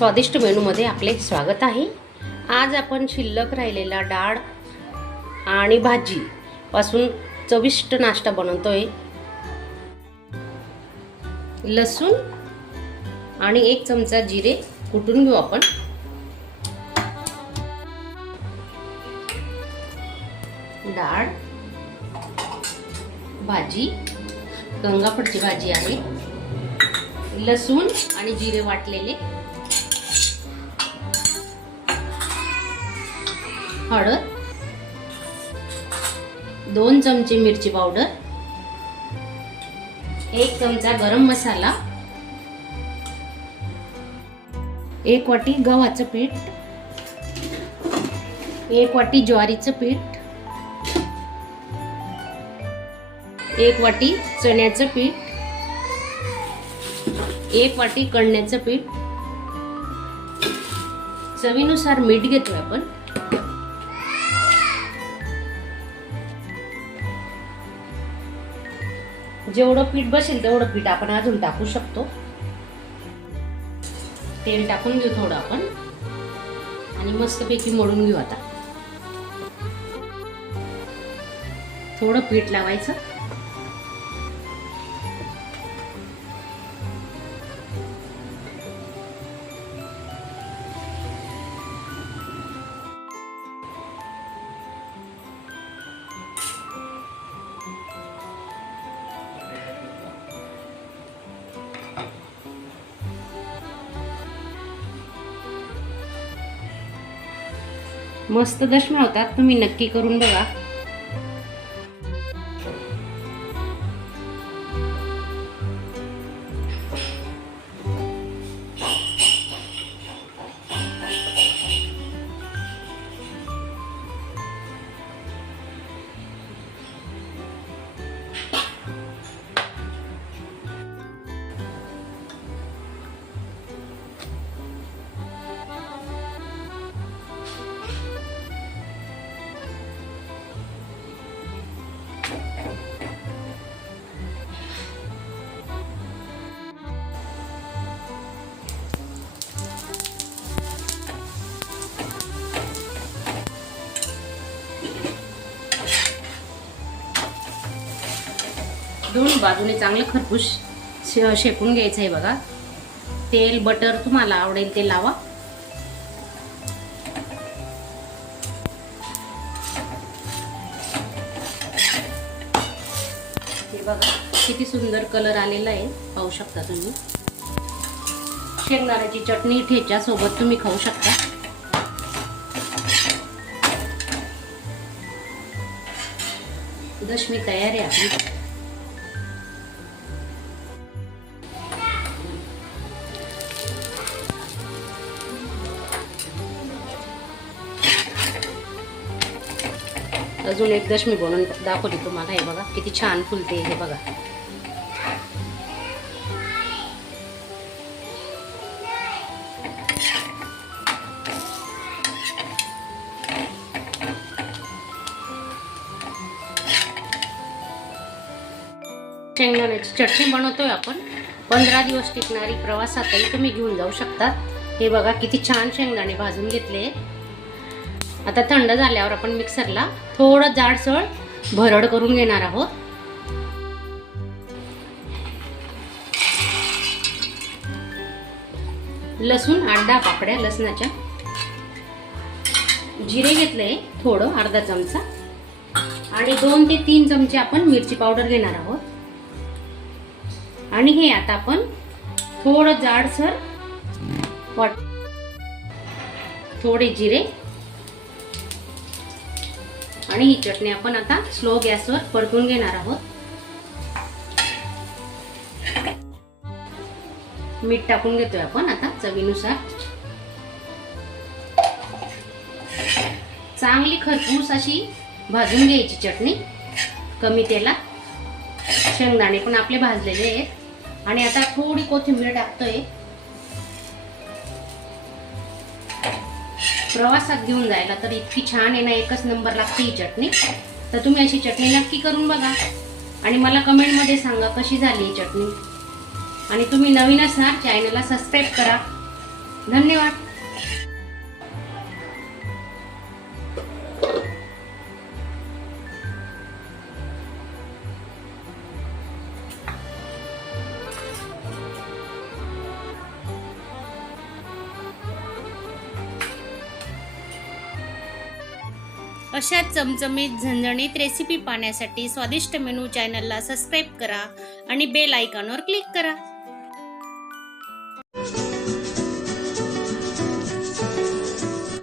स्वादिष्ट मेनूमध्ये आपले स्वागत आहे। आज आपण शिल्लक राहिलेला डाळ आणि भाजी पासून चविष्ट नाश्ता बनवतोय। लसूण आणि 1 चमचा जिरे कुटून घेऊ आपण। डाळ, भाजी गंगाफळची भाजी आहे, लसूण आणि जिरे वाटलेले, हळद, 2 चमचे मिरची पावडर, 1 चमचा गरम मसाला, 1 वाटी गव्हाचं पीठ, 1 वाटी ज्वारीचं पीठ, 1 वाटी चण्याचं पीठ, 1 वाटी कणण्याचं पीठ, चवीनुसार मीठ घेतोय आपण। जेवढं पीठ बसेल तेवढं पीठ आपण अजून टाकू शकतो। तेल टाकून घेऊ थोडं आपण आणि मस्तपैकी मळून घेऊ। आता थोडं पीठ लावायचं, मस्त दशम्या होतात, तुम्ही नक्की करून बघा। दोन बाजूने चांगलं खरपूस शेकून घ्यायचं आहे बघा। तेल बटर तुम्हाला आवडेल ते लावा। हे बघा किती सुंदर कलर आलेला आहे, पाहू शकता तुम्ही। शेंगदाण्याची चटणी ठेचा सोबत तुम्ही खाऊ शकता। दशमी तयार आहे आपली। अजून एक दशमी बनवून दाखवली तुम्हाला। हे बघा किती छान फुलते, हे बघा। शेंगदाण्याची चटणी बनवतोय आपण। 15 दिवस टिकणारी प्रवासातही तुम्ही घेऊन जाऊ शकता। हे बघा किती छान शेंगदाणे भाजून घेतले। आता थंड झाल्यावर आपण मिक्सरला थोडं जाडसर भरड करून घेणार आहोत। लसूण 8-10 पाकड्या लसणाच्या, जिरे घेतले थोडं अर्धा चमचा आणि 2 ते 3 चमचे आपण मिरची पावडर घेणार आहोत। आणि हे आता आपण थोडं जाडसर थोडे जिरे आणि ही चटणी आपण आता स्लो गॅसवर परतून घेणार आहोत। मीठ टाकून घेतोय आपण आता चवीनुसार। चांगली खरपूस अशी भाजून घ्यायची चटणी कमी तेलात। शेंगदाणे पण आपले भाजलेले आहेत आणि आता थोडी कोथिंबीर टाकतोय। प्रवासात घेऊन जायला तर इतकी छान आहे ना, एकच नंबर लागते ही चटणी। तर तुम्ही अशी चटणी नक्की करून बघा आणि मला कमेंट मध्ये सांगा कशी झाली ही चटणी। आणि तुम्ही नवीन असणार चॅनलला सबस्क्राइब करा। धन्यवाद. अशा चमचमीत झणझणीत रेसिपी पाहण्यासाठी स्वादिष्ट मेनू चॅनलला सबस्क्राईब करा आणि बेल आयकॉनवर क्लिक करा.